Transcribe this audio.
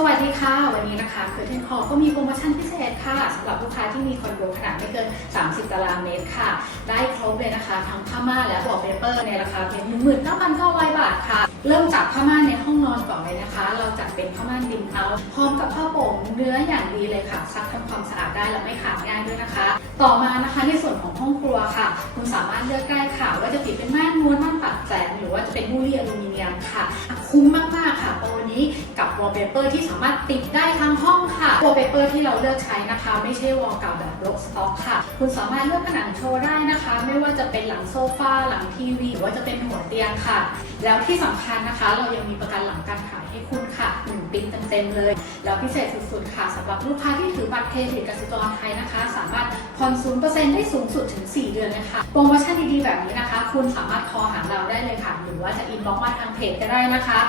สวัสดีค่ะ วันนี้นะคะเคอเทนคอก็มีโปรโมชั่นพิเศษค่ะสำหรับลูกค้าที่มีคอนโดขนาดไม่เกิน 30 ตารางเมตรค่ะ ได้ครบเลยนะคะ ทั้งผ้าม่านและวอลเปเปอร์ในราคาเพียง19,900 บาทค่ะ เริ่มจากผ้าม่านในห้องนอนก่อนเลยนะคะ เราจัดเป็นผ้าม่านดิมเอาพร้อมกับผ้าโป่งเนื้ออย่างดีเลยค่ะซักทำความสะอาดได้และไม่ขาดง่ายด้วยนะคะ ต่อมานะคะในส่วนของห้องครัวค่ะ คุณสามารถเลือกได้ค่ะ ว่าจะติดเป็นม่านม้วนม่านปักแสงหรือว่าจะเป็นมูลี่อลูมิเนียมค่ะ คุ้มมากๆ นี้กับวอลเปเปอร์ที่สามารถติดได้ทั้งห้องค่ะวอลเปเปอร์ที่เราเลือกใช้นะคะ ไม่ใช่วอลเก่าแบบโลกสต็อกค่ะ คุณสามารถเลือกผนังโชว์ได้นะคะ ไม่ว่าจะเป็นหลังโซฟาหลังทีวีหรือว่าจะเป็นหัวเตียงค่ะ แล้วที่สำคัญนะคะ เรายังมีประกันหลังการขายให้คุณค่ะ1ปีเต็มๆเลย แล้วพิเศษสุดๆค่ะสำหรับลูกค้าที่ถือบัตรเครดิตกสิกรไทยนะคะ สามารถผ่อน0%ได้สูงสุดถึง 4 เดือนเลยค่ะโปรโมชั่นดีๆแบบนี้นะคะ คุณสามารถคอหาเราได้เลยค่ะ หรือว่าจะอินบ็อกซ์มาทางเพจก็ได้นะคะ